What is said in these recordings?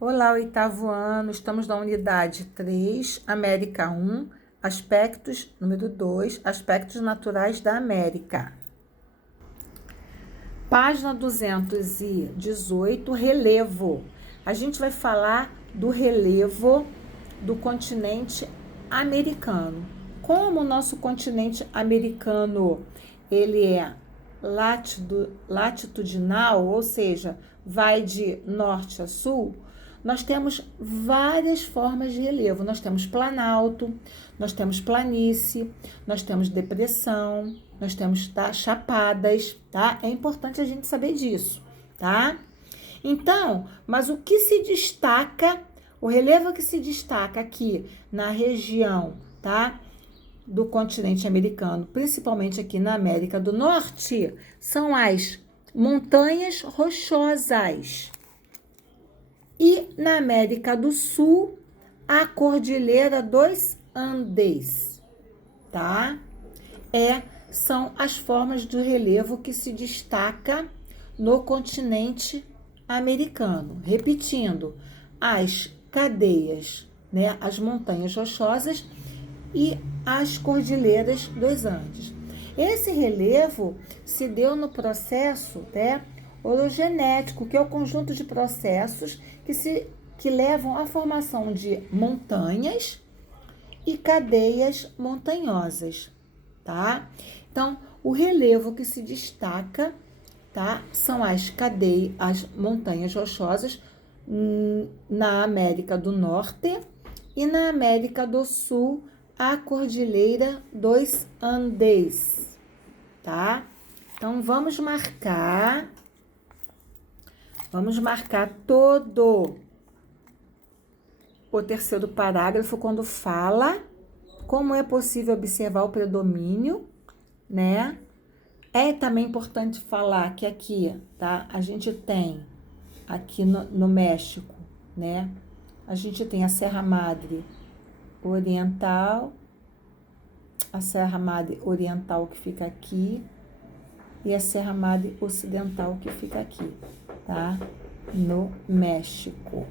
Olá, oitavo ano, estamos na unidade 3, América 1, aspectos, número 2, aspectos naturais da América. Página 218, relevo. A gente vai falar do relevo do continente americano. Como o nosso continente americano, ele é latitudinal, ou seja, vai de norte a sul, nós temos várias formas de relevo. Nós temos planalto, nós temos planície, nós temos depressão, nós temos chapadas, tá? É importante a gente saber disso, tá? Então, mas o que se destaca, o relevo que se destaca aqui na região, tá? Do continente americano, principalmente aqui na América do Norte, são as montanhas rochosas. E na América do Sul, a Cordilheira dos Andes, tá? São as formas do relevo que se destaca no continente americano. Repetindo, as cadeias, né? As montanhas rochosas e as Cordilheiras dos Andes. Esse relevo se deu no processo, né, orogenético, que é o conjunto de processos que levam à formação de montanhas e cadeias montanhosas, tá? Então, o relevo que se destaca, tá, são as montanhas rochosas na América do Norte e na América do Sul, a Cordilheira dos Andes, tá? Então, vamos marcar todo o terceiro parágrafo quando fala como é possível observar o predomínio, né? É também importante falar que aqui, tá? A gente tem aqui no México, né? A gente tem a Serra Madre Oriental, a Serra Madre Oriental que fica aqui e a Serra Madre Ocidental que fica aqui, tá? No México,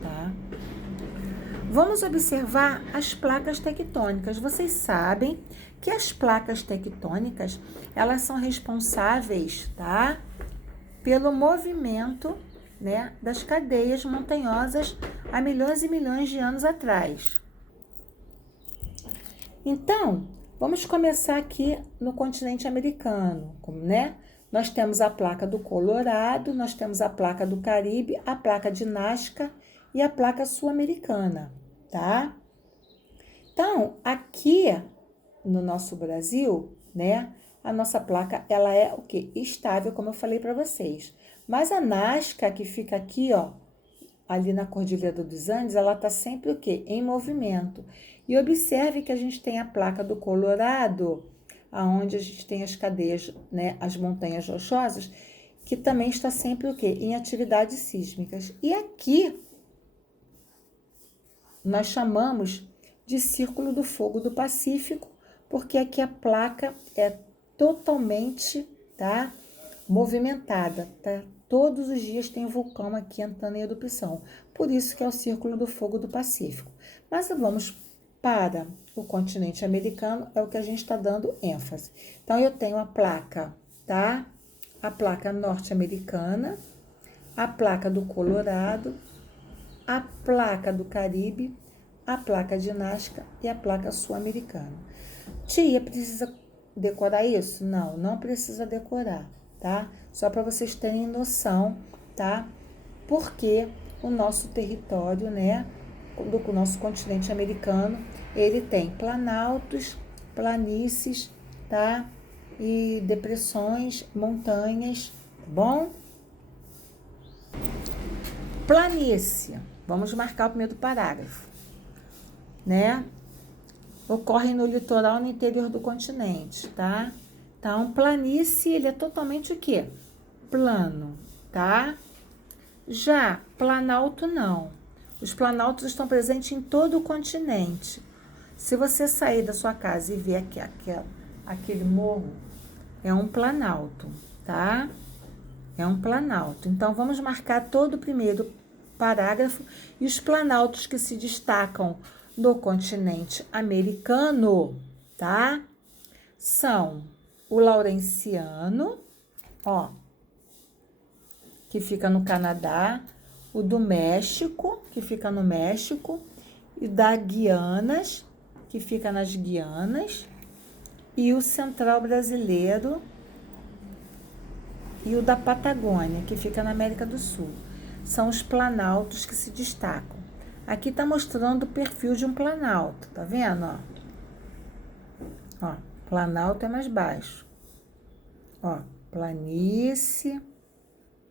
tá? Vamos observar as placas tectônicas. Vocês sabem que as placas tectônicas, elas são responsáveis, tá? Pelo movimento, né, das cadeias montanhosas há milhões e milhões de anos atrás. Então, vamos começar aqui no continente americano, né? Nós temos a placa do Colorado, nós temos a placa do Caribe, a placa de Nazca e a placa sul-americana, tá? Então, aqui no nosso Brasil, né, a nossa placa, ela é o quê? Estável, como eu falei para vocês. Mas a Nazca, que fica aqui, ó, ali na Cordilheira dos Andes, ela tá sempre o quê? Em movimento. E observe que a gente tem a placa do Colorado, aonde a gente tem as cadeias, né, as montanhas rochosas, que também está sempre o quê? Em atividades sísmicas. E aqui nós chamamos de Círculo do Fogo do Pacífico, porque aqui a placa é totalmente, tá, movimentada, tá? Todos os dias tem um vulcão aqui entrando em erupção. Por isso que é o Círculo do Fogo do Pacífico. Mas vamos para o continente americano, é o que a gente está dando ênfase. Então, eu tenho a placa, tá? A placa norte-americana, a placa do Colorado, a placa do Caribe, a placa de Nazca e a placa sul-americana. Tia, precisa decorar isso? Não, não precisa decorar, tá? Só para vocês terem noção, tá? Porque o nosso território, né, do nosso continente americano, ele tem planaltos, planícies, tá? E depressões, montanhas, tá bom? Planície, vamos marcar o primeiro parágrafo, né? Ocorre no litoral, no interior do continente, tá? Então, planície, ele é totalmente o quê? Plano, tá? Já planalto, não. Os planaltos estão presentes em todo o continente. Se você sair da sua casa e ver aquele morro, é um planalto, tá? É um planalto. Então, vamos marcar todo o primeiro parágrafo. E os planaltos que se destacam no continente americano, tá? São o Laurenciano, ó, que fica no Canadá, o do México, que fica no México, e da Guianas, que fica nas Guianas, e o Central Brasileiro e o da Patagônia, que fica na América do Sul. São os planaltos que se destacam. Aqui está mostrando o perfil de um planalto, tá vendo? Ó, planalto é mais baixo. Ó, planície,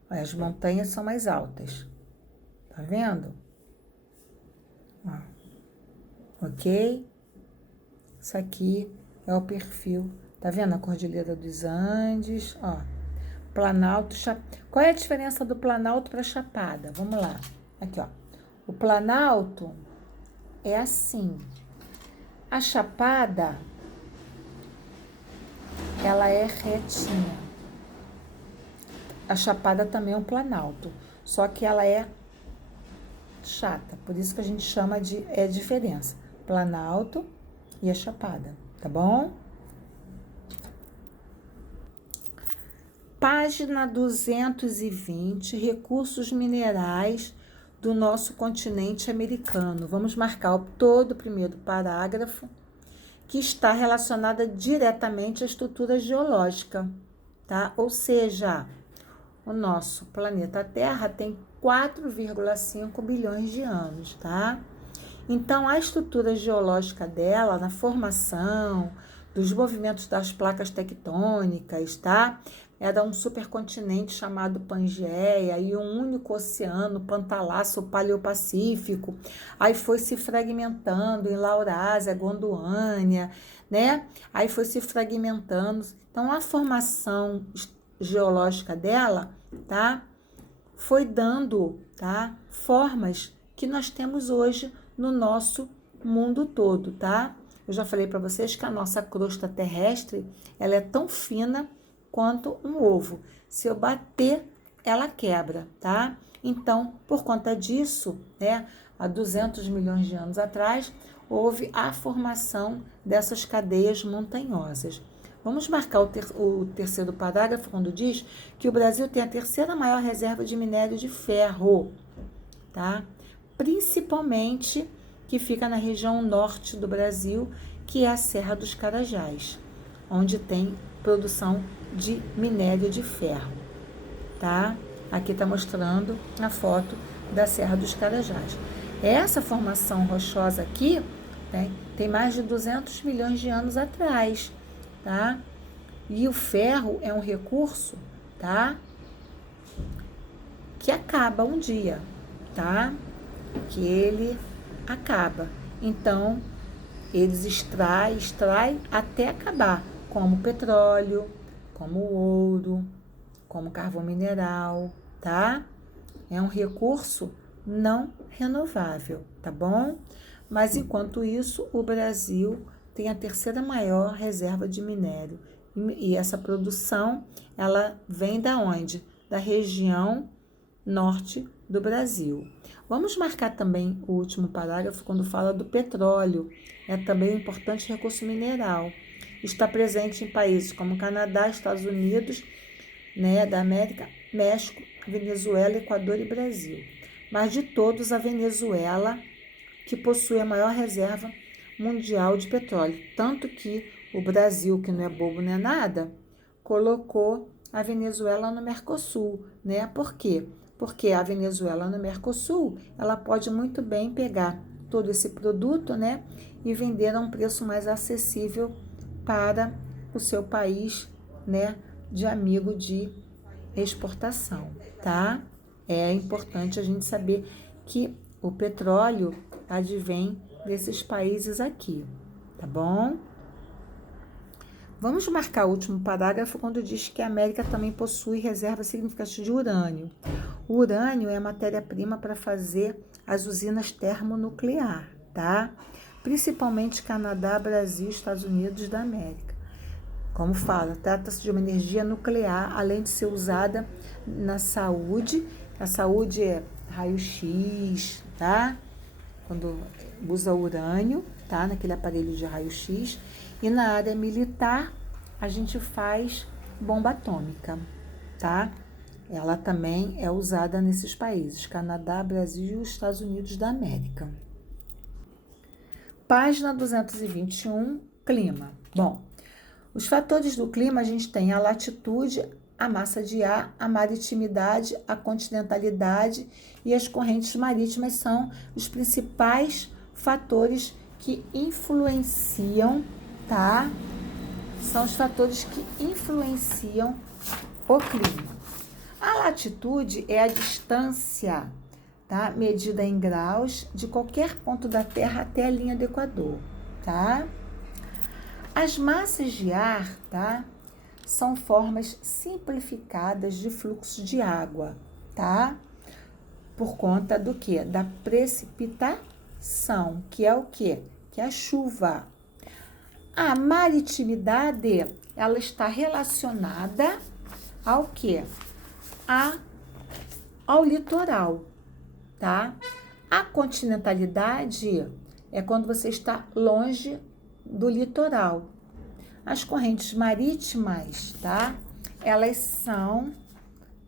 as montanhas são mais altas. Tá vendo? Ó, ok? Isso aqui é o perfil. Tá vendo a Cordilheira dos Andes? Ó, planalto. Qual é a diferença do planalto para chapada? Vamos lá. Aqui, ó. O planalto é assim. A chapada, ela é retinha. A chapada também é um planalto, só que ela é chata. Por isso que a gente chama de diferença. Planalto e a chapada, tá bom? Página 220, recursos minerais do nosso continente americano. Vamos marcar todo o primeiro parágrafo, que está relacionada diretamente à estrutura geológica, tá? Ou seja, o nosso planeta Terra tem 4,5 bilhões de anos, tá? Então, a estrutura geológica dela, na formação dos movimentos das placas tectônicas, tá? Era um supercontinente chamado Pangeia e um único oceano, Pantalácio Paleopacífico. Aí foi se fragmentando em Laurásia, Gondwana, né? Aí foi se fragmentando. Então, a formação geológica dela, tá? Foi dando, tá? Formas que nós temos hoje no nosso mundo todo, tá? Eu já falei para vocês que a nossa crosta terrestre, ela é tão fina quanto um ovo. Se eu bater, ela quebra, tá? Então, por conta disso, né, há 200 milhões de anos atrás, houve a formação dessas cadeias montanhosas. Vamos marcar o terceiro parágrafo, quando diz que o Brasil tem a terceira maior reserva de minério de ferro, tá? Principalmente que fica na região norte do Brasil, que é a Serra dos Carajás, onde tem produção de minério de ferro, tá? Aqui está mostrando a foto da Serra dos Carajás. Essa formação rochosa aqui, né, tem mais de 200 milhões de anos atrás, tá? E o ferro é um recurso, tá? Que acaba um dia, tá? Que ele acaba. Então, eles extraem até acabar, como petróleo, como ouro, como carvão mineral, tá? É um recurso não renovável, tá bom? Mas, enquanto isso, o Brasil tem a terceira maior reserva de minério. E essa produção, ela vem da onde? Da região norte do Brasil. Vamos marcar também o último parágrafo quando fala do petróleo. É também um importante recurso mineral. Está presente em países como Canadá, Estados Unidos, né, da América, México, Venezuela, Equador e Brasil. Mas de todos, a Venezuela, que possui a maior reserva mundial de petróleo. Tanto que o Brasil, que não é bobo nem nada, colocou a Venezuela no Mercosul, né? Por quê? Porque a Venezuela no Mercosul, ela pode muito bem pegar todo esse produto, né, e vender a um preço mais acessível para o seu país, né, de amigo de exportação, tá? É importante a gente saber que o petróleo advém desses países aqui, tá bom? Vamos marcar o último parágrafo quando diz que a América também possui reservas significativas de urânio. O urânio é a matéria-prima para fazer as usinas termonucleares, tá? Principalmente Canadá, Brasil, Estados Unidos da América. Como fala, trata-se de uma energia nuclear, além de ser usada na saúde. A saúde é raio-x, tá? Quando usa urânio, tá? Naquele aparelho de raio-x. E na área militar, a gente faz bomba atômica, tá? Ela também é usada nesses países, Canadá, Brasil e os Estados Unidos da América. Página 221, clima. Bom, os fatores do clima, a gente tem a latitude, a massa de ar, a maritimidade, a continentalidade e as correntes marítimas são os principais fatores que influenciam, tá? São os fatores que influenciam o clima. A latitude é a distância, tá? Medida em graus de qualquer ponto da Terra até a linha do Equador, tá? As massas de ar, tá? São formas simplificadas de fluxo de água, tá? Por conta do quê? Da precipitação, que é o quê? Que é a chuva. A maritimidade, ela está relacionada ao quê? Ao litoral, tá? A continentalidade é quando você está longe do litoral. As correntes marítimas, tá? Elas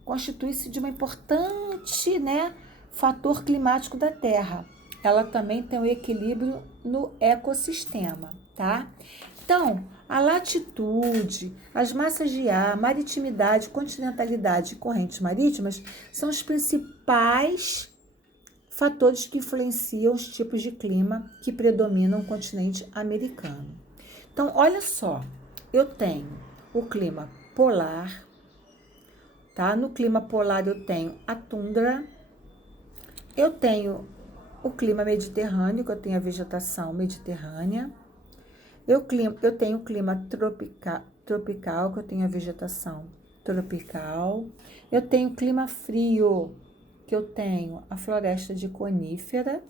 constituem-se de uma importante, né, fator climático da Terra. Ela também tem um equilíbrio no ecossistema, tá? Então, a latitude, as massas de ar, maritimidade, continentalidade e correntes marítimas são os principais fatores que influenciam os tipos de clima que predominam no continente americano. Então, olha só, eu tenho o clima polar, tá? No clima polar eu tenho a tundra, eu tenho o clima mediterrâneo, que eu tenho a vegetação mediterrânea, eu tenho o clima tropical, que eu tenho a vegetação tropical, eu tenho o clima frio, que eu tenho a floresta de conífera,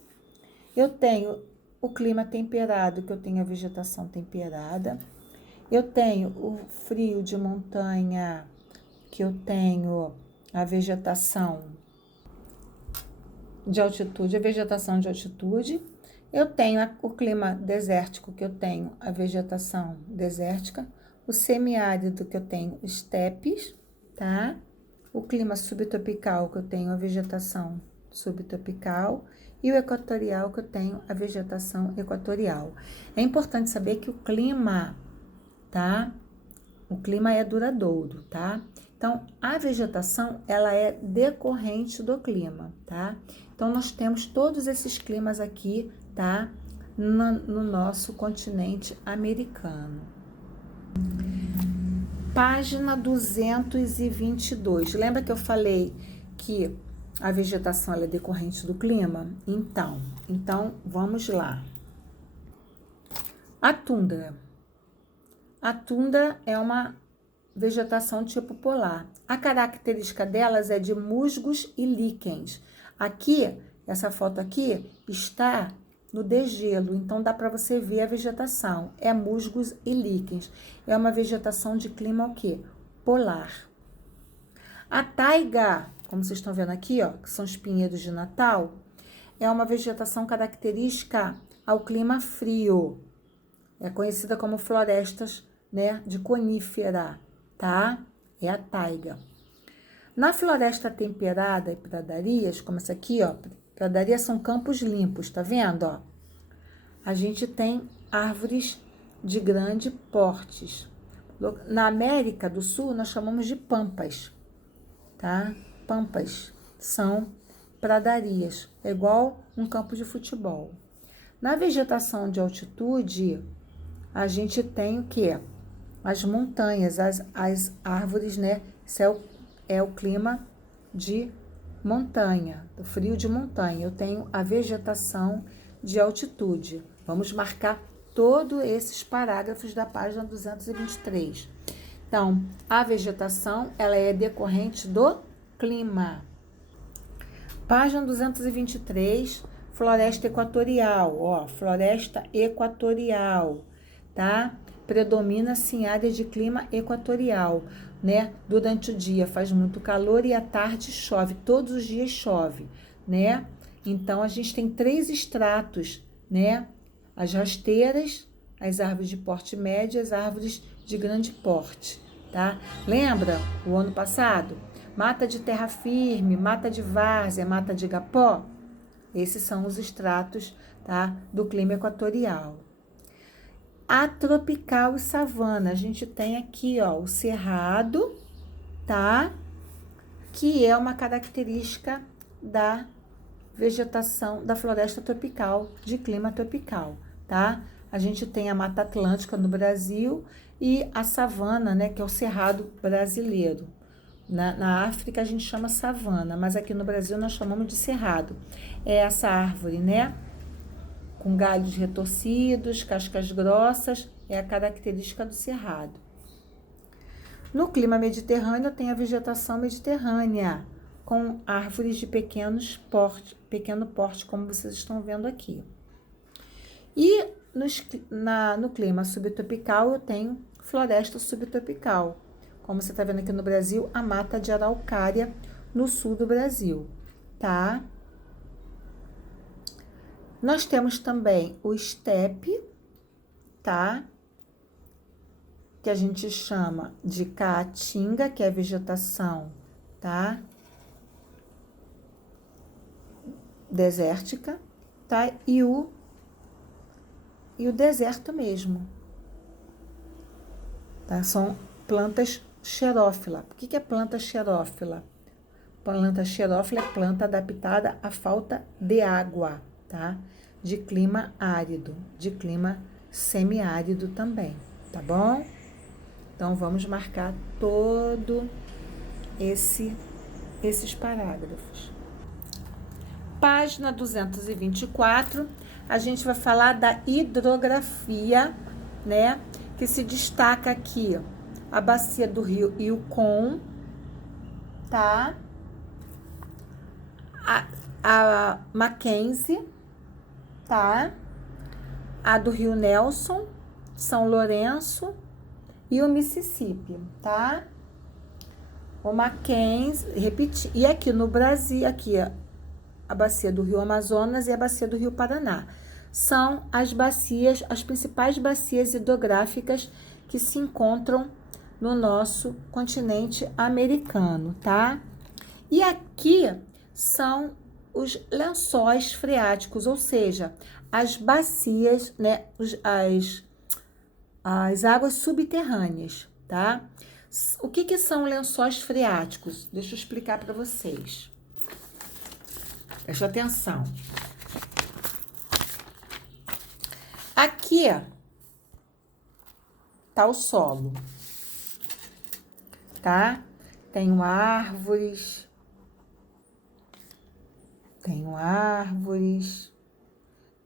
eu tenho o clima temperado, que eu tenho a vegetação temperada, eu tenho o frio de montanha, que eu tenho a vegetação de altitude, a vegetação de altitude, eu tenho o clima desértico, que eu tenho a vegetação desértica, o semiárido, que eu tenho estepes, tá? O clima subtropical, que eu tenho a vegetação subtropical, e o equatorial, que eu tenho a vegetação equatorial. É importante saber que o clima, tá? O clima é duradouro, tá? Então, a vegetação, ela é decorrente do clima, tá? Então, nós temos todos esses climas aqui, tá? No nosso continente americano. Página 222. Lembra que eu falei que a vegetação ela é decorrente do clima? Então vamos lá. A tundra. A tundra é uma vegetação tipo polar. A característica delas é de musgos e líquens. Aqui, essa foto aqui está no degelo, então dá para você ver a vegetação. É musgos e líquens. É uma vegetação de clima o quê? Polar. A taiga, como vocês estão vendo aqui, ó, que são os pinheiros de Natal, é uma vegetação característica ao clima frio. É conhecida como florestas, né, de conífera, tá? É a taiga. Na floresta temperada e pradarias, como essa aqui, ó, pradarias são campos limpos, tá vendo, ó? A gente tem árvores de grande portes. Na América do Sul, nós chamamos de pampas, tá? Pampas são pradarias, é igual um campo de futebol. Na vegetação de altitude, a gente tem o quê? As montanhas, as árvores, né? Isso é o clima de montanha, do frio de montanha. Eu tenho a vegetação de altitude. Vamos marcar todos esses parágrafos da página 223. Então, a vegetação, ela é decorrente do clima. Página 223, floresta equatorial, ó, floresta equatorial, tá? Predomina-se em área de clima equatorial, né? Durante o dia faz muito calor e à tarde chove, todos os dias chove, né? Então, a gente tem 3 estratos, né? As rasteiras, as árvores de porte médio e as árvores de grande porte, tá? Lembra o ano passado? Mata de terra firme, mata de várzea, mata de igapó? Esses são os estratos, tá? Do clima equatorial. A tropical e savana, a gente tem aqui, ó, o cerrado, tá? Que é uma característica da vegetação da floresta tropical, de clima tropical, tá? A gente tem a Mata Atlântica no Brasil e a savana, né, que é o cerrado brasileiro. Na África a gente chama savana, mas aqui no Brasil nós chamamos de cerrado. É essa árvore, né, com galhos retorcidos, cascas grossas, é a característica do cerrado. No clima mediterrâneo tem a vegetação mediterrânea, com árvores de pequeno porte, como vocês estão vendo aqui. E no clima subtropical eu tenho floresta subtropical, como você está vendo aqui no Brasil, a mata de araucária no sul do Brasil, tá? Nós temos também o estepe, tá? Que a gente chama de caatinga, que é vegetação, tá? Desértica, tá? E o deserto mesmo, tá? São plantas xerófila. O que é planta xerófila? Planta xerófila é planta adaptada à falta de água, tá? De clima árido, de clima semiárido também, tá bom? Então, vamos marcar todo esses parágrafos. Página 224, a gente vai falar da hidrografia, né? Que se destaca aqui a bacia do rio Yukon, tá? A Mackenzie, tá? A do rio Nelson, São Lourenço e o Mississippi, tá? O Mackenzie, repetir. E aqui no Brasil, aqui a bacia do rio Amazonas e a bacia do rio Paraná. São as bacias, as principais bacias hidrográficas que se encontram no nosso continente americano, tá? E aqui são os lençóis freáticos, ou seja, as bacias, né, as águas subterrâneas, tá? O que são lençóis freáticos? Deixa eu explicar para vocês. Presta atenção. Aqui tá o solo, tá? Tenho árvores,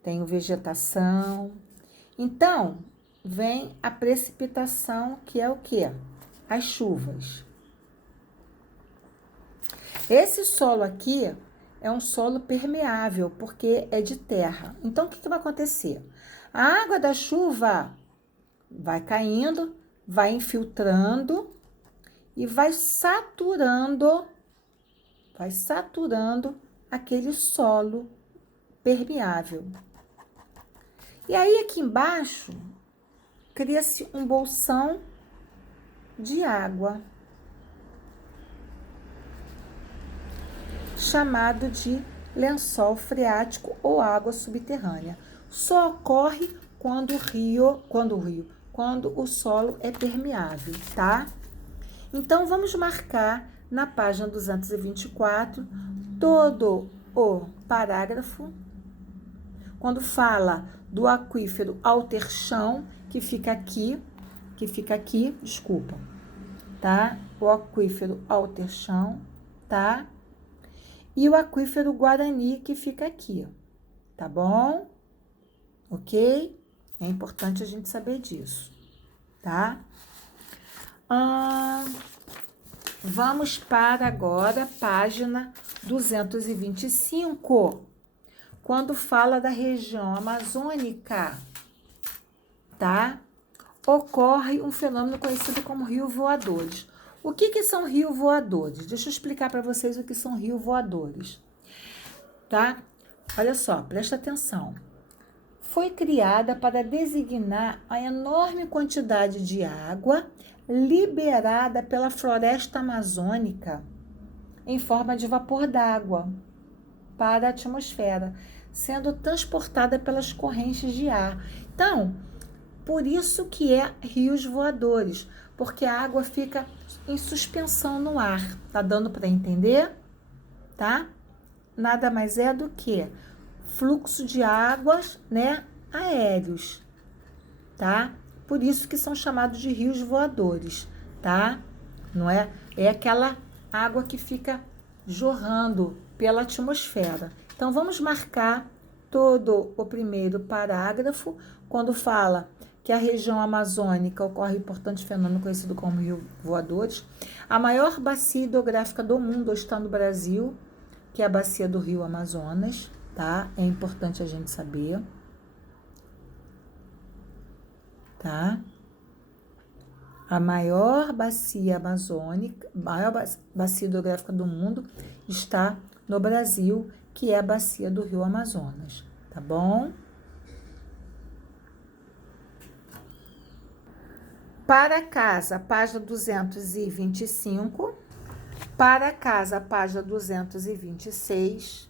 tenho vegetação. Então, vem a precipitação, que é o quê? As chuvas. Esse solo aqui é um solo permeável, porque é de terra. Então, o que vai acontecer? A água da chuva vai caindo, vai infiltrando e vai saturando aquele solo permeável. E aí, aqui embaixo, cria-se um bolsão de água, chamado de lençol freático ou água subterrânea. Só ocorre quando o solo é permeável, tá? Então, vamos marcar na página 224 todo o parágrafo, quando fala do aquífero Alterchão, que fica aqui, desculpa, tá? O aquífero Alterchão, tá? E o aquífero Guarani, que fica aqui, tá bom? Ok? É importante a gente saber disso, tá? Vamos para agora, página 225, quando fala da região amazônica, tá? Ocorre um fenômeno conhecido como rio voadores. O que são rios voadores? Deixa eu explicar para vocês o que são rios voadores. tá? Olha só, presta atenção. Foi criada para designar a enorme quantidade de água liberada pela floresta amazônica em forma de vapor d'água para a atmosfera, sendo transportada pelas correntes de ar. Então, por isso que é rios voadores, porque a água fica em suspensão no ar. Tá dando para entender? Tá? Nada mais é do que fluxo de águas, né, aéreos, tá? Por isso que são chamados de rios voadores, tá? Não é? É aquela água que fica jorrando pela atmosfera. Então, vamos marcar todo o primeiro parágrafo quando fala que a região amazônica ocorre importante fenômeno conhecido como rio voadores. A maior bacia hidrográfica do mundo está no Brasil, que é a bacia do rio Amazonas, tá? É importante a gente saber, tá? A maior bacia amazônica, maior bacia hidrográfica do mundo está no Brasil, que é a bacia do rio Amazonas, tá bom? Para casa, página 225. Para casa, página 226.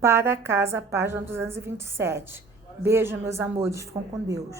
Para casa, página 227. Beijo, meus amores. Ficam com Deus.